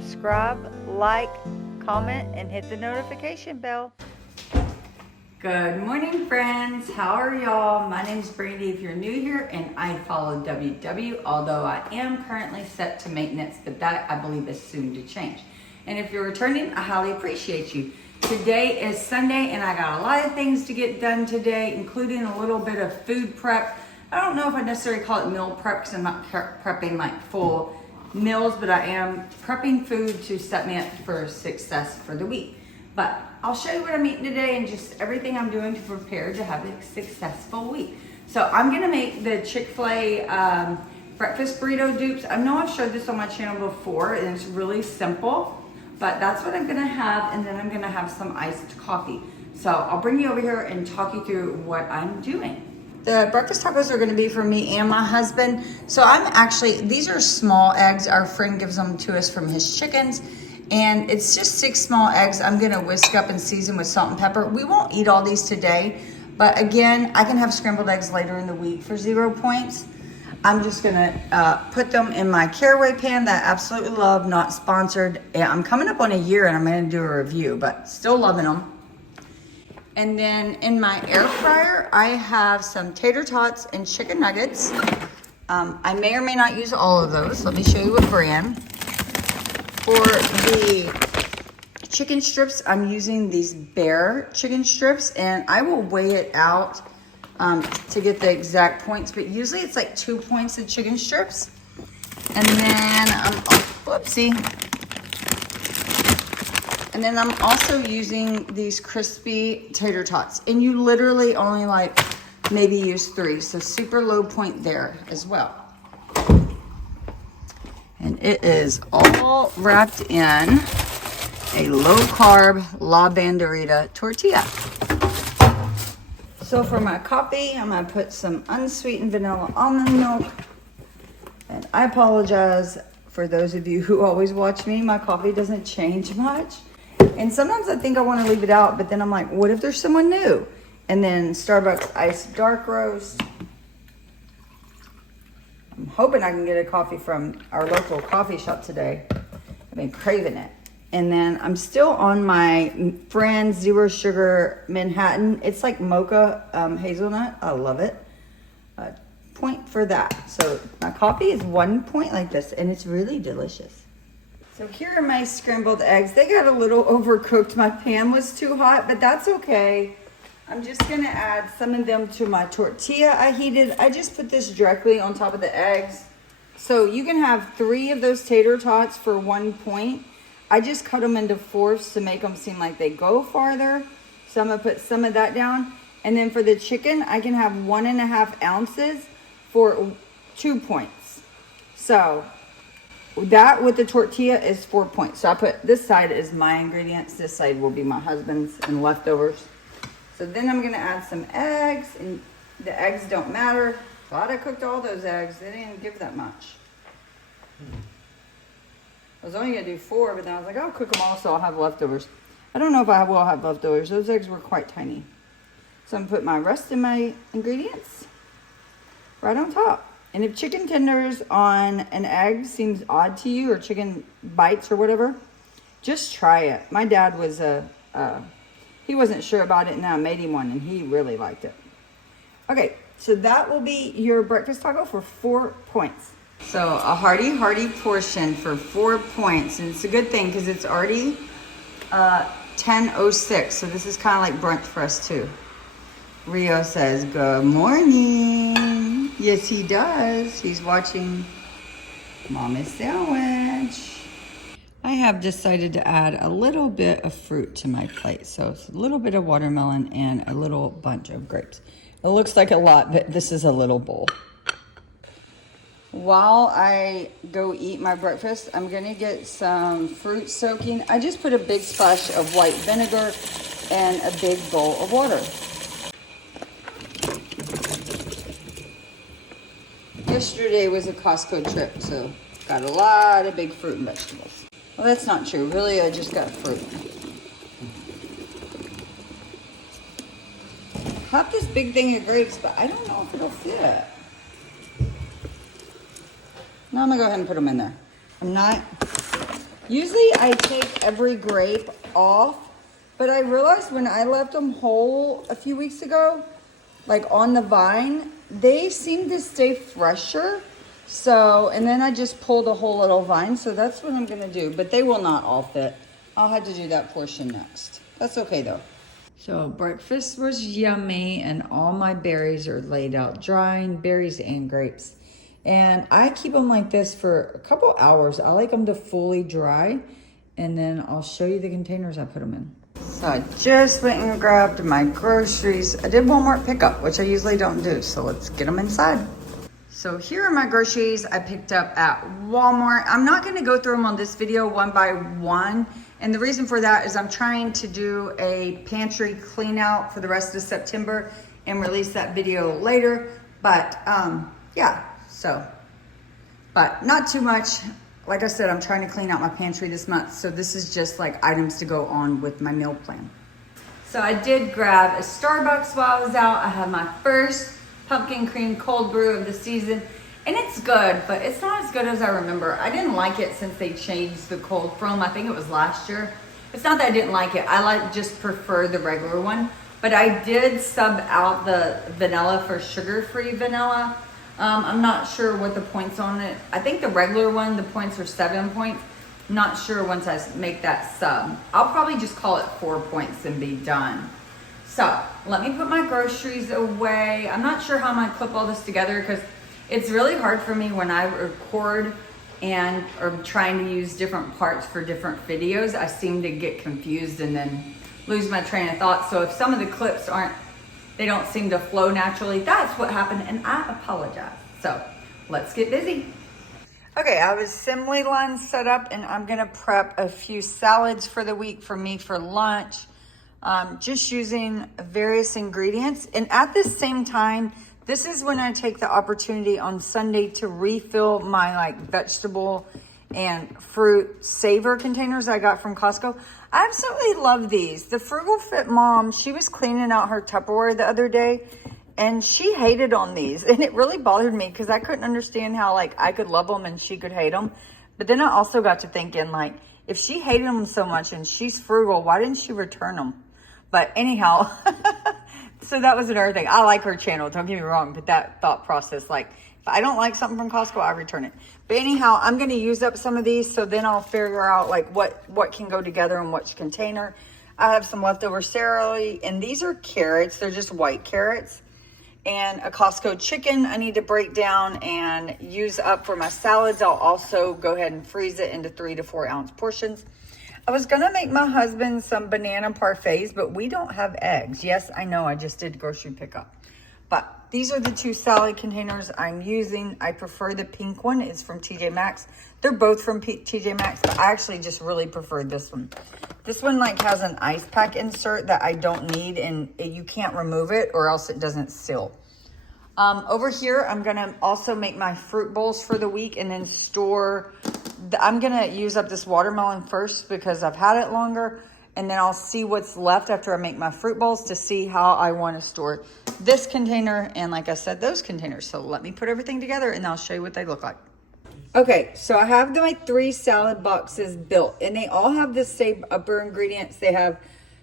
subscribe, like, comment, and hit the notification bell. Good morning, friends. How are y'all? My name is Brandi if you're new here, and I follow WW, although I am currently set to maintenance, but that I believe is soon to change. And if you're returning, I highly appreciate you. Today is Sunday, and I got a lot of things to get done today, including a little bit of food prep. I don't know if I necessarily call it meal prep because I'm not prepping like full meals, but I am prepping food to set me up for success for the week. But I'll show you what I'm eating today and just everything I'm doing to prepare to have a successful week. So I'm gonna make the Chick-fil-A breakfast burrito dupes. I know I've showed this on my channel before and it's really simple, but that's what I'm gonna have, and then I'm gonna have some iced coffee. So I'll bring you over here and talk you through what I'm doing. The breakfast tacos are gonna be for me and my husband. So these are small eggs. Our friend gives them to us from his chickens. And it's just 6 small eggs. I'm gonna whisk up and season with salt and pepper. We won't eat all these today, but again, I can have scrambled eggs later in the week for 0 points. I'm just gonna put them in my caraway pan that I absolutely love, not sponsored. I'm coming up on a year and I'm gonna do a review, but still loving them. And then in my air fryer, I have some tater tots and chicken nuggets. I may or may not use all of those. Let me show you what brand. For the chicken strips, I'm using these Bear chicken strips, and I will weigh it out to get the exact points, but usually it's like 2 points of chicken strips. And then And then I'm also using these crispy tater tots, and you literally only like maybe use 3, so super low point there as well. And it is all wrapped in a low-carb La Banderita tortilla. So for my coffee, I'm gonna put some unsweetened vanilla almond milk. And I apologize for those of you who always watch me. My coffee doesn't change much. And sometimes I think I wanna leave it out, but then I'm like, what if there's someone new? And then Starbucks iced dark roast. I'm hoping I can get a coffee from our local coffee shop today. I've been craving it. And then I'm still on my friend Zero Sugar Manhattan. It's like mocha hazelnut. I love it. Point for that. So my coffee is 1 point like this, and it's really delicious. So here are my scrambled eggs. They got a little overcooked. My pan was too hot, but that's okay. I'm just gonna add some of them to my tortilla I heated. I just put this directly on top of the eggs. So you can have 3 of those tater tots for 1 point. I just cut them into fourths to make them seem like they go farther. So I'm gonna put some of that down. And then for the chicken, I can have 1.5 ounces for 2 points. So that with the tortilla is 4 points. So I put, this side is my ingredients. This side will be my husband's and leftovers. So then I'm gonna add some eggs, and the eggs don't matter. Thought I cooked all those eggs. They didn't give that much. I was only gonna do 4, but then I was like, I'll cook them all so I'll have leftovers. I don't know if I will have leftovers. Those eggs were quite tiny. So I'm gonna put my rest of my ingredients right on top. And if chicken tenders on an egg seems odd to you, or chicken bites or whatever, just try it. My dad was he wasn't sure about it, and I made him one, and he really liked it. Okay, so that will be your breakfast taco for 4 points. So a hearty portion for 4 points, and it's a good thing because it's already 10:06, so this is kind of like brunch for us too. Rio says, good morning. Yes, he does. He's watching Mama's Sandwich. I have decided to add a little bit of fruit to my plate. So it's a little bit of watermelon and a little bunch of grapes. It looks like a lot, but this is a little bowl. While I go eat my breakfast, I'm gonna get some fruit soaking. I just put a big splash of white vinegar and a big bowl of water. Yesterday was a Costco trip, so got a lot of big fruit and vegetables. Well, that's not true. Really, I just got fruit. Have this big thing of grapes, but I don't know if it'll fit. No, I'm gonna go ahead and put them in there. I'm not Usually I take every grape off, but I realized when I left them whole a few weeks ago, like on the vine, they seem to stay fresher. So, and then I just pulled a whole little vine, so that's what I'm gonna do, but they will not all fit. I'll have to do that portion next. That's okay though. So breakfast was yummy and all my berries are laid out drying, berries and grapes. And I keep them like this for a couple hours. I like them to fully dry, and then I'll show you the containers I put them in. So I just went and grabbed my groceries. I did Walmart pickup, which I usually don't do, so let's get them inside. So here are my groceries I picked up at Walmart. I'm not gonna go through them on this video one by one, and the reason for that is I'm trying to do a pantry clean out for the rest of September and release that video later, but yeah. So, but not too much. Like I said, I'm trying to clean out my pantry this month. So this is just like items to go on with my meal plan. So I did grab a Starbucks while I was out. I had my first pumpkin cream cold brew of the season. And it's good, but it's not as good as I remember. I didn't like it since they changed the cold foam. I think it was last year. It's not that I didn't like it. I just prefer the regular one. But I did sub out the vanilla for sugar-free vanilla. I'm not sure what the points on it. I think the regular one, the points are 7 points. Not sure once I make that sub. I'll probably just call it 4 points and be done. So let me put my groceries away. I'm not sure how I'm gonna clip all this together because it's really hard for me when I record and are trying to use different parts for different videos. I seem to get confused and then lose my train of thought. So if some of the clips they don't seem to flow naturally, that's what happened, and I apologize. So let's get busy. Okay, I have assembly line set up, and I'm gonna prep a few salads for the week for me for lunch. Just using various ingredients. And at the same time, this is when I take the opportunity on Sunday to refill my like vegetable and fruit saver containers I got from Costco. I absolutely love these. The Frugal Fit mom, she was cleaning out her Tupperware the other day and she hated on these. And it really bothered me because I couldn't understand how like I could love them and she could hate them. But then I also got to thinking like, if she hated them so much and she's frugal, why didn't she return them? But anyhow, so that was another thing. I like her channel, don't get me wrong, but that thought process, like if I don't like something from Costco, I return it. But anyhow, I'm gonna use up some of these, so then I'll figure out like what can go together in which container. I have some leftover celery, and these are carrots. They're just white carrots. And a Costco chicken I need to break down and use up for my salads. I'll also go ahead and freeze it into 3 to 4 ounce portions. I was gonna make my husband some banana parfaits, but we don't have eggs. Yes, I know, I just did grocery pickup. But these are the 2 salad containers I'm using. I prefer the pink one, it's from TJ Maxx. They're both from TJ Maxx, but I actually just really prefer this one. This one like has an ice pack insert that I don't need, and you can't remove it or else it doesn't seal. Over here, I'm gonna also make my fruit bowls for the week and then store, I'm gonna use up this watermelon first because I've had it longer, and then I'll see what's left after I make my fruit bowls to see how I wanna store this container and like I said, those containers. So let me put everything together and I'll show you what they look like. Okay, so I have my 3 salad boxes built and they all have the same upper ingredients. They have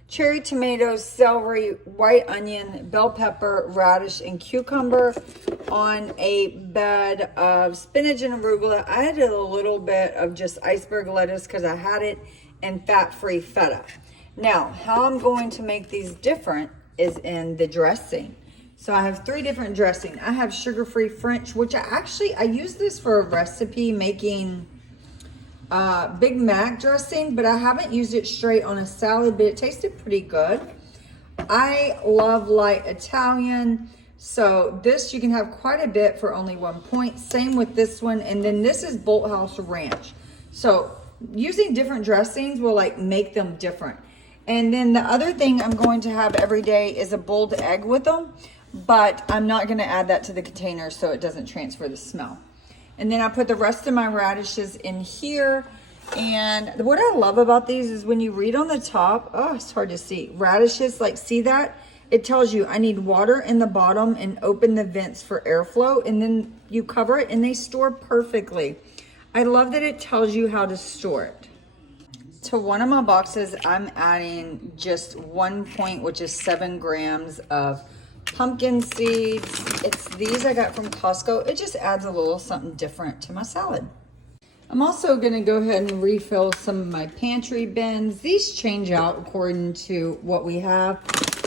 cherry tomatoes, celery, white onion, bell pepper, radish, and cucumber on a bed of spinach and arugula. I added a little bit of just iceberg lettuce because I had it, and fat-free feta. Now, how I'm going to make these different is in the dressing. So I have 3 different dressing. I have sugar-free French, which I use this for a recipe making Big Mac dressing, but I haven't used it straight on a salad, but it tasted pretty good. I love light Italian, so this you can have quite a bit for only 1 point. Same with this one, and then this is Bolthouse Ranch. So using different dressings will like make them different. And then the other thing I'm going to have every day is a boiled egg with them, but I'm not going to add that to the container so it doesn't transfer the smell. And then I put the rest of my radishes in here. And what I love about these is when you read on the top, oh, it's hard to see. Radishes, like see that? It tells you I need water in the bottom and open the vents for airflow. And then you cover it and they store perfectly. I love that it tells you how to store it. To one of my boxes, I'm adding just 1 point, which is 7 grams of pumpkin seeds. It's these I got from Costco. It just adds a little something different to my salad. I'm also gonna go ahead and refill some of my pantry bins. These change out according to what we have.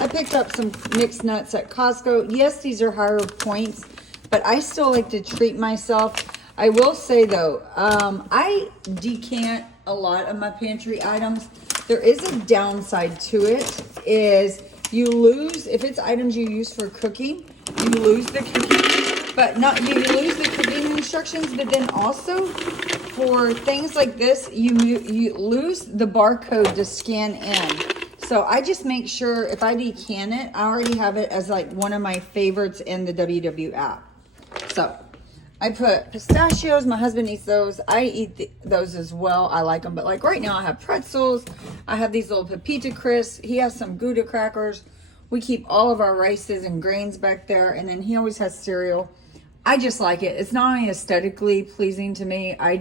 I picked up some mixed nuts at Costco. Yes, these are higher points, but I still like to treat myself. I will say though, I decant a lot of my pantry items. There is a downside to it, is you lose, if it's items you use for cooking, you lose the cooking, but not, you lose the cooking instructions, but then also for things like this, you lose the barcode to scan in. So I just make sure if I decant it, I already have it as like one of my favorites in the WW app. So I put pistachios. My husband eats those. I eat those as well. I like them. But like right now I have pretzels. I have these little Pepita Crisps. He has some Gouda crackers. We keep all of our rices and grains back there. And then he always has cereal. I just like it. It's not only aesthetically pleasing to me. I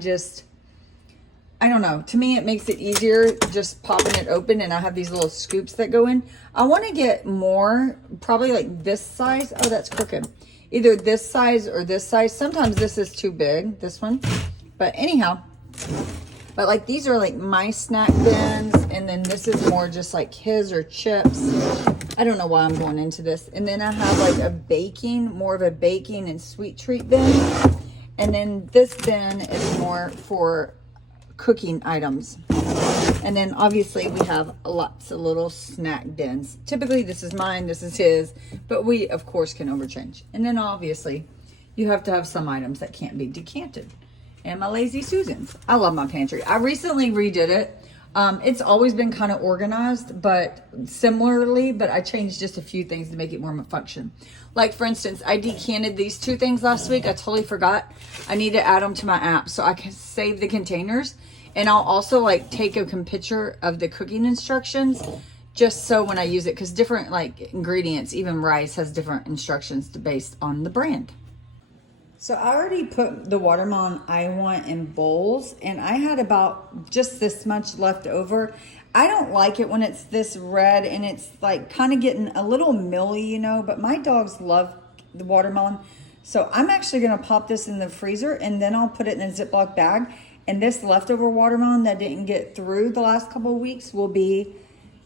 don't know. To me, it makes it easier just popping it open, and I have these little scoops that go in. I want to get more, probably like this size. Oh, that's crooked. Either this size or this size. Sometimes this is too big, this one. But anyhow, but like these are like my snack bins, and then this is more just like his or chips. I don't know why I'm going into this. And then I have like a baking, more of a baking and sweet treat bin. And then this bin is more for cooking items. And then obviously we have lots of little snack bins. Typically this is mine, this is his, but we of course can overchange. And then obviously you have to have some items that can't be decanted. And my Lazy Susans. I love my pantry. I recently redid it. It's always been kind of organized, but similarly, but I changed just a few things to make it more function. Like for instance, I decanted these 2 things last week. I totally forgot. I need to add them to my app so I can save the containers. And I'll also like take a picture of the cooking instructions just so when I use it, because different like ingredients, even rice has different instructions based on the brand. So I already put the watermelon I want in bowls, and I had about just this much left over. I don't like it when it's this red and it's like kind of getting a little milly, you know, but my dogs love the watermelon. So I'm actually going to pop this in the freezer, and then I'll put it in a Ziploc bag. And this leftover watermelon that didn't get through the last couple of weeks will be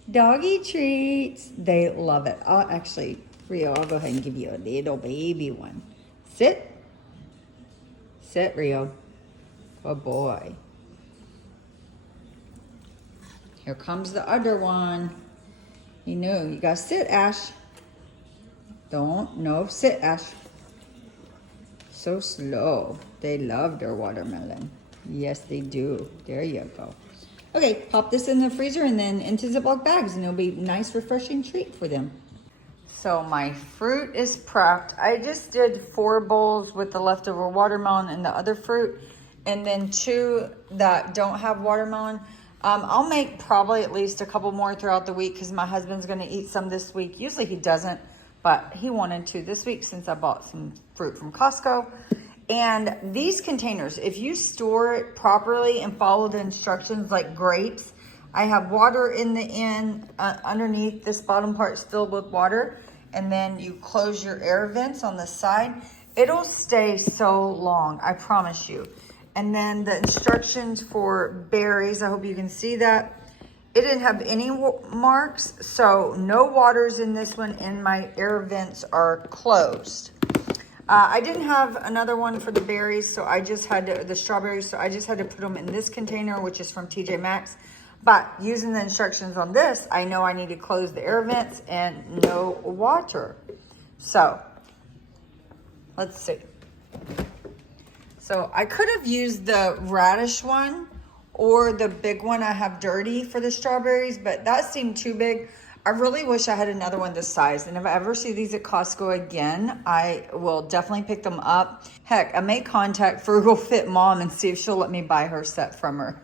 doggy treats. They love it. I'll actually, Rio, I'll go ahead and give you a little baby one. Sit. Sit, Rio. Oh boy. Here comes the other one. You know, you gotta sit, Ash. No, sit, Ash. So slow. They love their watermelon. Yes, they do. There you go. Okay, pop this in the freezer and then into Ziploc bags, and it'll be a nice, refreshing treat for them. So my fruit is prepped. I just did 4 bowls with the leftover watermelon and the other fruit, and then 2 that don't have watermelon. I'll make probably at least a couple more throughout the week because my husband's going to eat some this week. Usually he doesn't, but he wanted to this week since I bought some fruit from Costco. And these containers, if you store it properly and follow the instructions like grapes, I have water in the end, underneath this bottom part is filled with water. And then you close your air vents on the side. It'll stay so long, I promise you. And then the instructions for berries, I hope you can see that. It didn't have any marks, so no water's in this one, and my air vents are closed. I didn't have another one for the berries, so I just had to, the strawberries, so I just had to put them in this container, which is from TJ Maxx. But using the instructions on this, I know I need to close the air vents and no water. So, let's see. So I could have used the radish one or the big one I have dirty for the strawberries, but that seemed too big. I really wish I had another one this size. And if I ever see these at Costco again, I will definitely pick them up. Heck, I may contact Frugal Fit Mom and see if she'll let me buy her set from her.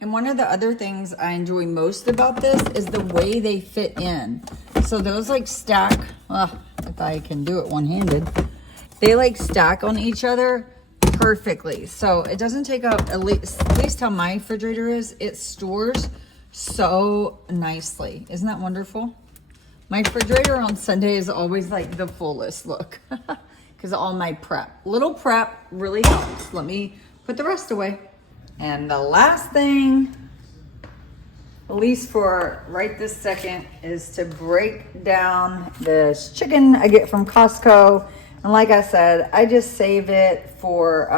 And one of the other things I enjoy most about this is the way they fit in. So those like stack, if I can do it one-handed, they like stack on each other perfectly. So it doesn't take up, at least how my refrigerator is, it stores so nicely. Isn't that wonderful? My refrigerator on Sunday is always like the fullest look because of all my prep. Little prep really helps. Let me put the rest away. And the last thing, at least for right this second, is to break down this chicken I get from Costco. And like I said, I just save it for,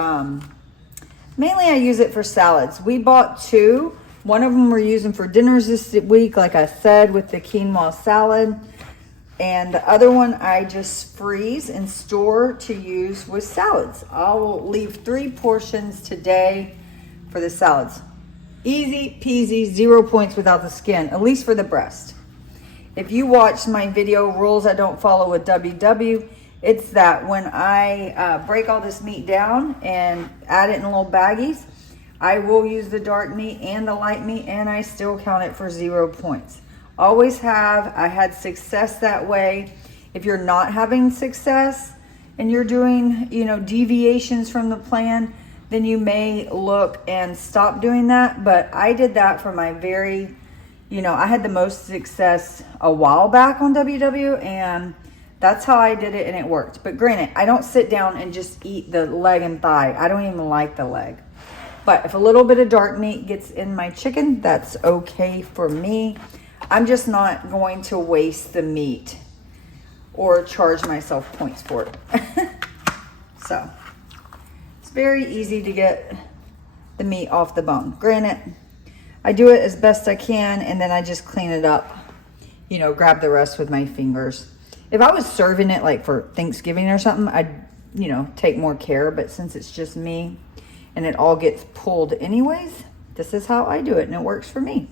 mainly I use it for salads. We bought 2. One of them we're using for dinners this week, like I said, with the quinoa salad. And the other one I just freeze and store to use with salads. I'll leave 3 portions today for the salads. Easy peasy, 0 points without the skin, at least for the breast. If you watch my video, Rules I Don't Follow with WW, it's that when I break all this meat down and add it in little baggies, I will use the dark meat and the light meat, and I still count it for 0 points. Always have. I had success that way. If you're not having success and you're doing, deviations from the plan, then you may look and stop doing that. But I did that for my I had the most success a while back on WW, and that's how I did it, and it worked. But granted, I don't sit down and just eat the leg and thigh. I don't even like the leg. But if a little bit of dark meat gets in my chicken, that's okay for me. I'm just not going to waste the meat or charge myself points for it. So it's very easy to get the meat off the bone. Granted, I do it as best I can, and then I just clean it up, grab the rest with my fingers. If I was serving it like for Thanksgiving or something, I'd, take more care. But since it's just me and it all gets pulled anyways, this is how I do it, and it works for me.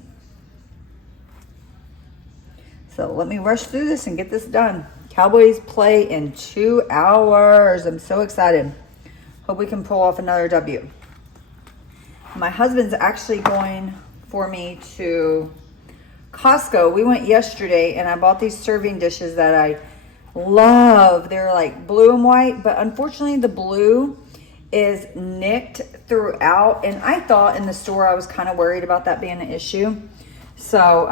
So let me rush through this and get this done. Cowboys play in 2 hours. I'm so excited. Hope we can pull off another W. My husband's actually going for me to Costco. We went yesterday, and I bought these serving dishes that I love. They're like blue and white, but unfortunately the blue is nicked throughout. And I thought in the store I was kind of worried about that being an issue. So,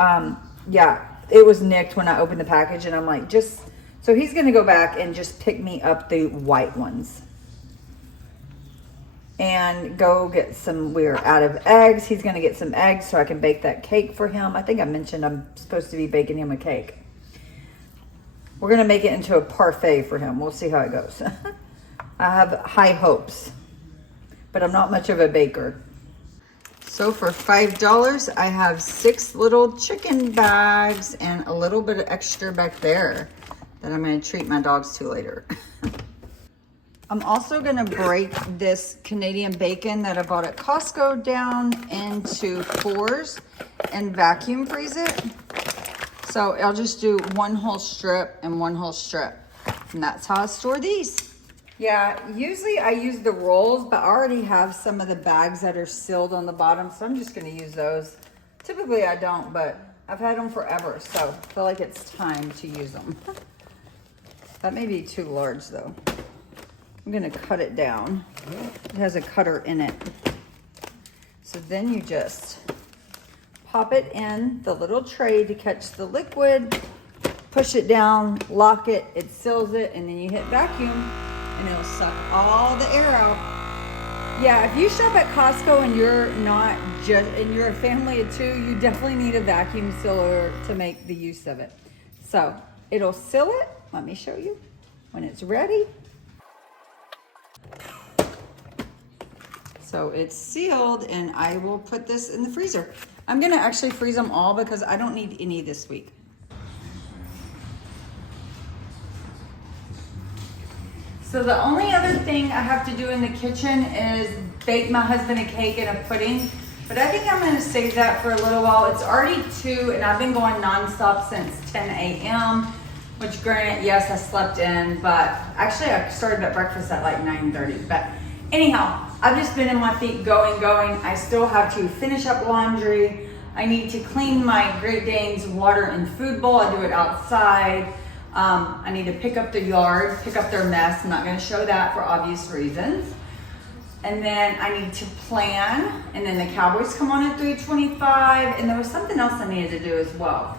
yeah. It was nicked when I opened the package, and I'm like, so he's going to go back and just pick me up the white ones and go get we're out of eggs. He's going to get some eggs so I can bake that cake for him. I think I mentioned I'm supposed to be baking him a cake. We're going to make it into a parfait for him. We'll see how it goes. I have high hopes, but I'm not much of a baker. So for $5, I have 6 little chicken bags and a little bit of extra back there that I'm going to treat my dogs to later. I'm also going to break this Canadian bacon that I bought at Costco down into 4s and vacuum freeze it. So I'll just do 1 whole strip and 1 whole strip. And that's how I store these. Yeah, usually I use the rolls, but I already have some of the bags that are sealed on the bottom, so I'm just going to use those. Typically I don't, but I've had them forever, so I feel like it's time to use them. That may be too large though. I'm going to cut it down. It has a cutter in it. So then you just pop it in the little tray to catch the liquid, push it down, lock it, it seals it, and then you hit vacuum. And it'll suck all the air out. Yeah, if you shop at Costco and you're a family of 2, you definitely need a vacuum sealer to make the use of it. So it'll seal it. Let me show you when it's ready. So it's sealed, and I will put this in the freezer. I'm gonna actually freeze them all because I don't need any this week. So the only other thing I have to do in the kitchen is bake my husband a cake and a pudding. But I think I'm going to save that for a little while. It's already 2, and I've been going nonstop since 10 a.m., which granted, yes, I slept in, but actually I started at breakfast at like 9:30. But anyhow, I've just been in my feet going. I still have to finish up laundry. I need to clean my Great Dane's water and food bowl. I do it outside. I need to pick up the yard, pick up their mess. I'm not going to show that for obvious reasons. And then I need to plan, and then the Cowboys come on at 3:25, and there was something else I needed to do as well.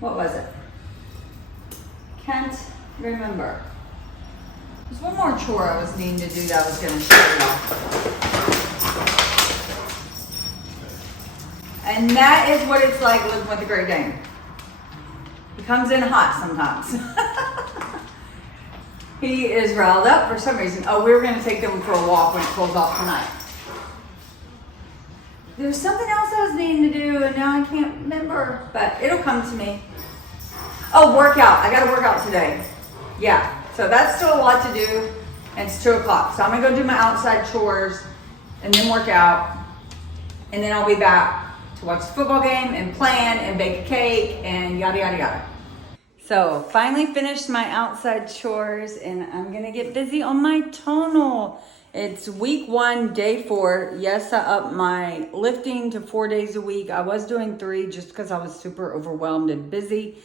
What was it? Can't remember. There's one more chore I was needing to do that I was gonna show you. And that is what it's like living with a Great Dane. He comes in hot sometimes. He is riled up for some reason. Oh, we were gonna take them for a walk when it cools off tonight. There's something else I was needing to do and now I can't remember, but it'll come to me. Oh, workout. I gotta work out today. Yeah, so that's still a lot to do, and it's 2 o'clock. So I'm gonna go do my outside chores and then work out, and then I'll be back to watch the football game and plan and bake a cake and yada, yada, yada. So finally finished my outside chores, and I'm gonna get busy on my tonal. It's week 1, day 4. Yes, I upped my lifting to 4 days a week. I was doing 3 just because I was super overwhelmed and busy.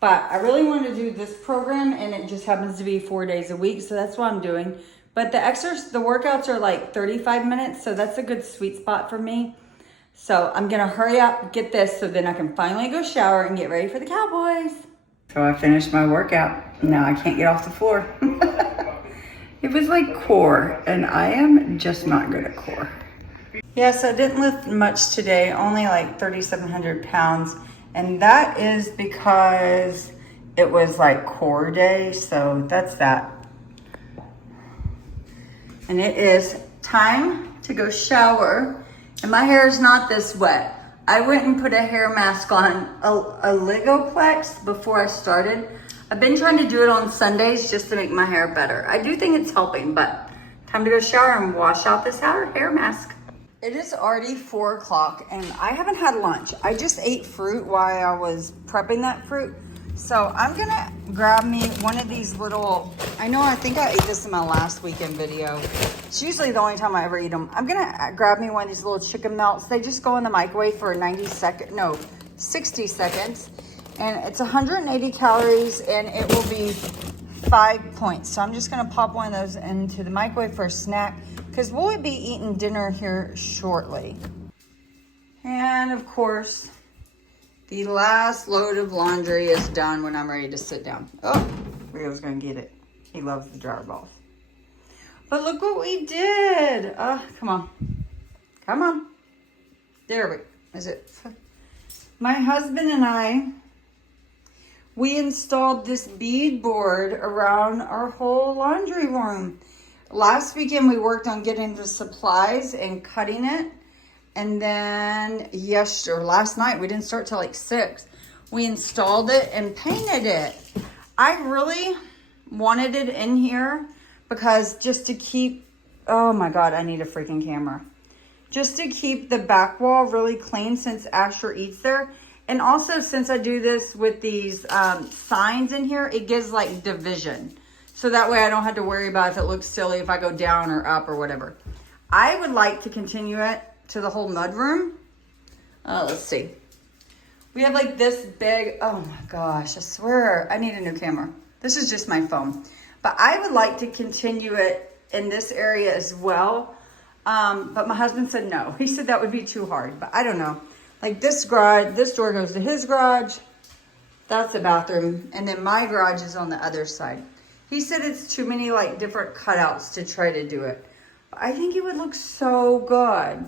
But I really wanted to do this program, and it just happens to be 4 days a week, so that's what I'm doing. But the workouts are like 35 minutes, so that's a good sweet spot for me. So I'm gonna hurry up, get this, so then I can finally go shower and get ready for the Cowboys. So I finished my workout. Now I can't get off the floor. It was like core, and I am just not good at core. Yes, I didn't lift much today, only like 3,700 pounds. And that is because it was like core day, so that's that. And it is time to go shower, and my hair is not this wet. I went and put a hair mask on, a Ligoplex, before I started. I've been trying to do it on Sundays just to make my hair better. I do think it's helping, but time to go shower and wash out this hair mask. It is already 4 o'clock and I haven't had lunch. I just ate fruit while I was prepping that fruit. So I'm gonna grab me one of these little, I think I ate this in my last weekend video. It's usually the only time I ever eat them. I'm gonna grab me one of these little chicken melts. They just go in the microwave for 60 seconds. And it's 180 calories and it will be 5 points. So I'm just gonna pop one of those into the microwave for a snack, because we'll be eating dinner here shortly. And of course, the last load of laundry is done when I'm ready to sit down. Oh, Rio's gonna get it. He loves the dryer balls. But look what we did. Come on. Come on. There we, is it? My husband and we installed this beadboard around our whole laundry room. Last weekend we worked on getting the supplies and cutting it. And then last night, we didn't start till like 6. We installed it and painted it. I really wanted it in here because just to keep, oh my God, I need a freaking camera. Just to keep the back wall really clean since Asher eats there. And also since I do this with these signs in here, it gives like division. So that way I don't have to worry about if it looks silly if I go down or up or whatever. I would like to continue it to the whole mud room. Let's see. We have like this big, oh my gosh, I swear I need a new camera. This is just my phone. But I would like to continue it in this area as well. But my husband said no. He said that would be too hard, but I don't know. Like this garage, this door goes to his garage. That's the bathroom. And then my garage is on the other side. He said it's too many like different cutouts to try to do it. But I think it would look so good.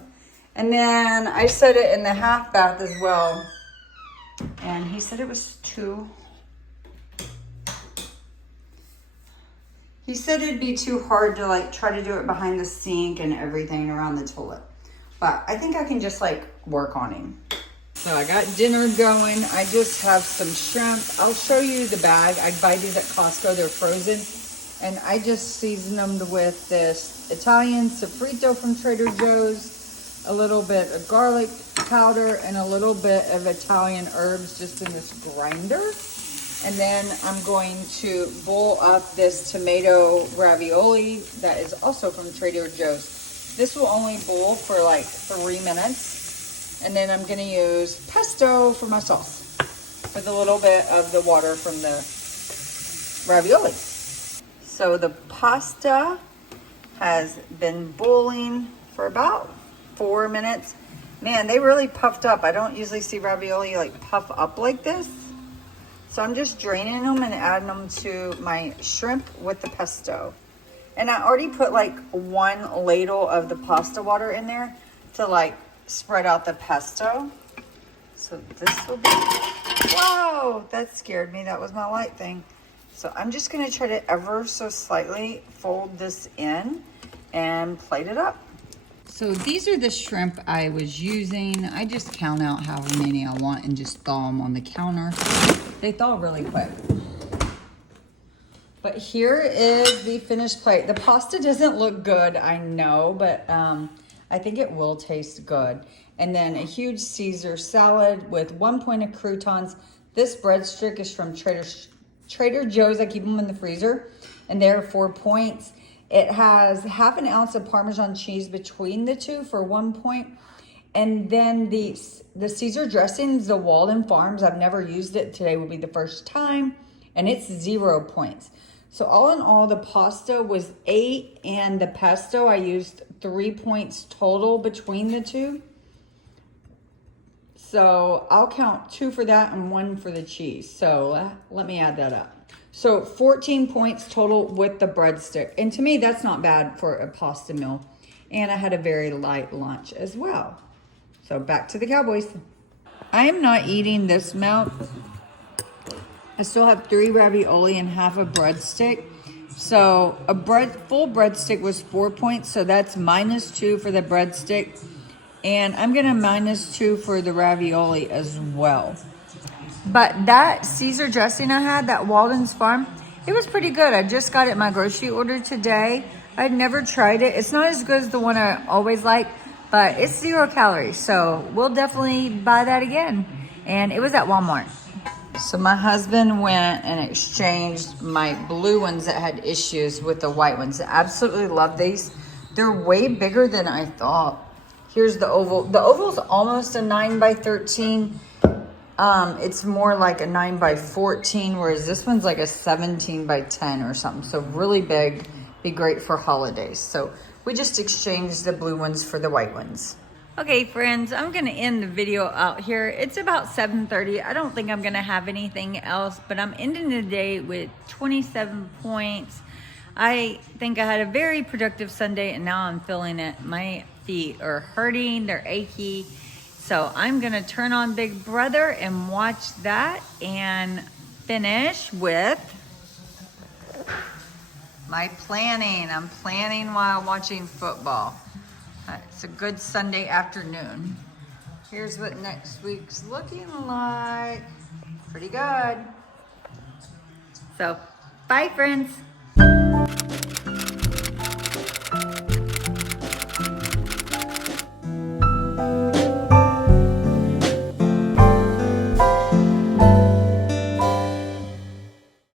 And then I said it in the half bath as well. And he said it was too, he said it'd be too hard to like try to do it behind the sink and everything around the toilet. But I think I can just like work on him. So I got dinner going. I just have some shrimp. I'll show you the bag. I buy these at Costco. They're frozen. And I just seasoned them with this Italian sofrito from Trader Joe's, a little bit of garlic powder, and a little bit of Italian herbs just in this grinder. And then I'm going to boil up this tomato ravioli that is also from Trader Joe's. This will only boil for like 3 minutes. And then I'm going to use pesto for my sauce with a little bit of the water from the ravioli. So the pasta has been boiling for about 4 minutes. Man, they really puffed up. I don't usually see ravioli like puff up like this. So I'm just draining them and adding them to my shrimp with the pesto. And I already put like 1 ladle of the pasta water in there to like spread out the pesto. So this will be, whoa, that scared me. That was my light thing. So I'm just gonna try to ever so slightly fold this in and plate it up. So these are the shrimp I was using. I just count out however many I want and just thaw them on the counter. They thaw really quick. But here is the finished plate. The pasta doesn't look good, I know, but I think it will taste good. And then a huge Caesar salad with 1 point of croutons. This breadstick is from Trader Joe's. I keep them in the freezer, and they're 4 points. It has 1/2 ounce of Parmesan cheese between the two for 1 point. And then the Caesar dressing, the Walden Farms. I've never used it. Today will be the first time, and it's 0 points. So all in all, the pasta was 8, and the pesto, I used 3 points total between the two. So I'll count 2 for that and 1 for the cheese. So let me add that up. So 14 points total with the breadstick. And to me, that's not bad for a pasta meal. And I had a very light lunch as well. So back to the Cowboys. I am not eating this amount. I still have 3 ravioli and 1/2 a breadstick. So a full breadstick was 4 points. So that's -2 for the breadstick. And I'm gonna -2 for the ravioli as well. But that Caesar dressing I had, that Walden's Farm, it was pretty good. I just got it in my grocery order today. I'd never tried it. It's not as good as the one I always like, but it's 0 calories. So we'll definitely buy that again. And it was at Walmart. So my husband went and exchanged my blue ones that had issues with the white ones. I absolutely love these. They're way bigger than I thought. Here's the oval. The oval's almost a 9x13. It's more like a 9x14, whereas this one's like a 17x10 or something. So really big, be great for holidays. So we just exchanged the blue ones for the white ones. Okay, friends, I'm gonna end the video out here. It's about 7:30. I don't think I'm gonna have anything else, but I'm ending the day with 27 points. I think I had a very productive Sunday, and now I'm feeling it. My feet are hurting, they're achy. So I'm gonna turn on Big Brother and watch that and finish with my planning. I'm planning while watching football. It's a good Sunday afternoon. Here's what next week's looking like. Pretty good. So, bye friends.